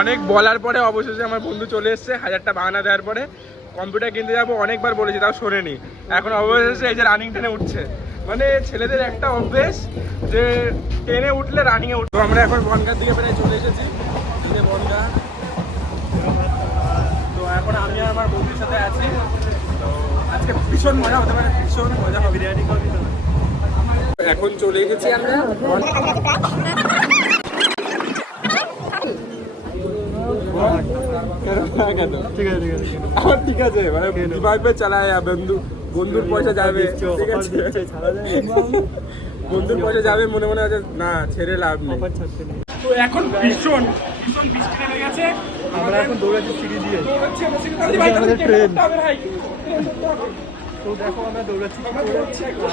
অনেক বলার পরে অবশেষে আমার বন্ধু চলে এসছে 1000টা বাহানা দেওয়ার পরে। কম্পিউটার কিনতে যাবো অনেকবার বলেছি, তাও শোনেনি। এখন অবশেষে এই যে রানিং টেনে উঠছে। মানে ছেলেদের একটা অভ্যেস যে টেনে উঠলে রানিংয়ে উঠবো। আমরা এখন বনগার দিকে প্রায় চলে এসেছি, এই যে বনগা। তো এখন আমি আর আমার বন্ধুর সাথে আছি। তো আজকে ভীষণ মজা হতে পারে, ভীষণ মজা হবে। বিরিয়ানি খাবি তো? এখন চলে এসেছি আমরা। ঠিক আছে মানে চালায় বন্ধুর পয়সা যাবে, ঠিক আছে বন্ধুর পয়সা যাবে মনে মনে আছে না, ছেড়ে লাভ নেই। তো এখন ভীষণ ভীষণ বৃষ্টি নেমে গেছে, আমরা এখন দৌড়াচ্ছি সিঁড়ি দিয়ে, আমাদের ট্রেন। তো দেখো আমরা দৌড়াচ্ছি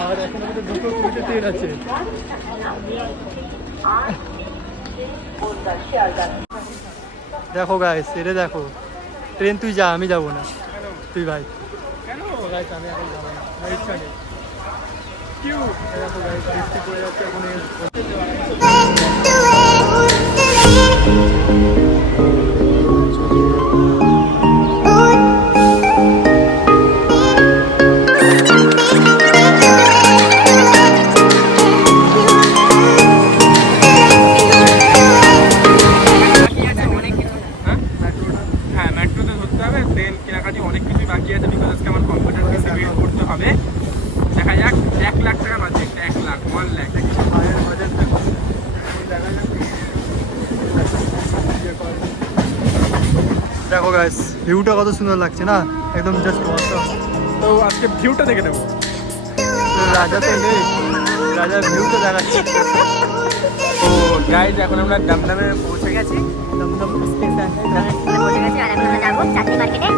আর এখন আমাদের দুটো ট্রেন আছে। দেখো গাইস, এটা দেখো ট্রেন, তুই যা, আমি যাবো না। তুই ভাই কেন গাইস, আমি এখন যাবো না, আমার ইচ্ছা নেই। কিউ দেখো গাইস, বৃষ্টি পড়ে যাচ্ছে এখন। অনেক কিছুই বাকি আছে, বিকজ আজকে আমার কম্পিউটার পিসি বিল্ড করতে হবে। দেখা যাক, 1 লাখ টাকা বাজেট, 1 লাখ 1 লাখ। দেখো গাইস, ভিউটা কত সুন্দর লাগছে না, একদম জাস্ট মস্ত। তো আজকে ভিউটা দেখে দেবো। রাজা তো নেই, রাজার ভিউটা দেখাচ্ছে। তো গাইজ এখন আমরা দমদমে পৌঁছে গেছি, দমদম স্টেশন পৌঁছে গেছি। আর এখন আমরা যাবো চাঁদনি মার্কেটে।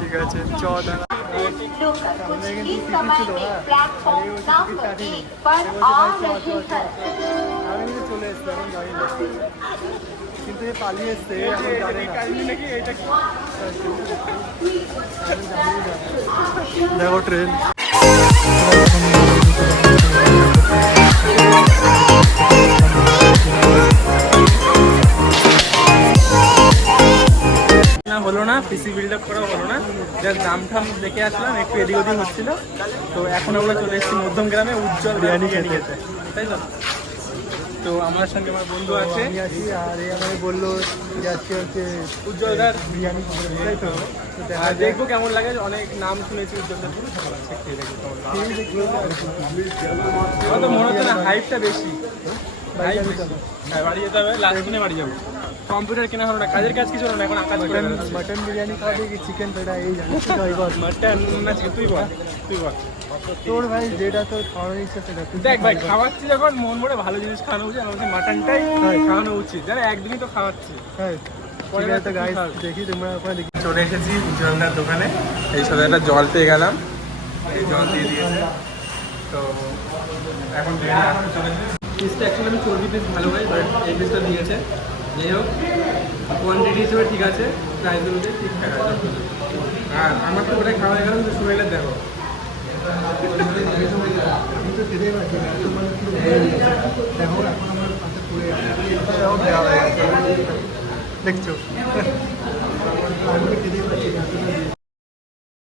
ঠিক আছে, চল। আমি চলে এসছি, এখন গাড়ি কিন্তু এ পালিয়ে এসছে, এখন জানে না। দেখো ট্রেন। হলো না, পিসি বিল্ড আপ করা হলো না, জাস্ট দাম ঠাম দেখে আসলাম, একটু এদিক ওদিক হচ্ছিল। তো এখন আমরা চলে এসেছি মধ্যম গ্রামে উজ্জ্বল বিরিয়ানি খেতে, তাই তো? তো আমার সঙ্গে আমার বন্ধু আছে, আমি আছি, আর এই আমাকে বললো যে আজকে হচ্ছে উজ্জ্বলদার বিরিয়ানি, তাই তো? আর দেখবো কেমন লাগে, অনেক নাম শুনেছি উজ্জ্বলদার, খেয়ে দেখবো আমার তো মনে হচ্ছে না হাইপটা বেশি। হ্যাঁ, বাড়ি যেতে হবে, লাস্ট দিনে বাড়ি যাবো। কম্পিউটার কেনা হলো না, কাজের কাজ কিছু হলো না, এখন আকাশ করে মটন বিরিয়ানি খাওয়াবে কি চিকেন ফ্রাইড এই জানিস? মাটন না চিকেন, তুই বল। তোর ভাই যেটা তোর খাওয়ানোর ইচ্ছা সেটা দেখ ভাই, খাওয়াচ্ছি যখন মন ভরে ভালো জিনিস খাওয়ানো উচিত, আমাকে মাটনটাই খাওয়ানো উচিত, যারা একদিনই তো খাওয়াচ্ছি। হ্যাঁ, পরে তো গাইস দেখি তোমরা ওখানে দেখি। চলে এসেছি উজ্জ্বলদার দোকানে, এই সাথে একটা জল পেয়ে গেলাম, এই জল দিয়ে দিয়েছে। তো এখন চলে পিসটা অ্যাকচুয়ালি আমি চর্বি পিস ভালো পাই, বাট এই পিসটা দিয়েছে। যাই হোক, কোয়ান্টিটি হিসেবে ঠিক আছে, প্রাইস অনুযায়ী ঠিকঠাক আছে। আর আমার তো ওটাই খাওয়া হয়ে গেল, কিন্তু সুহেলের দেখো দেখছো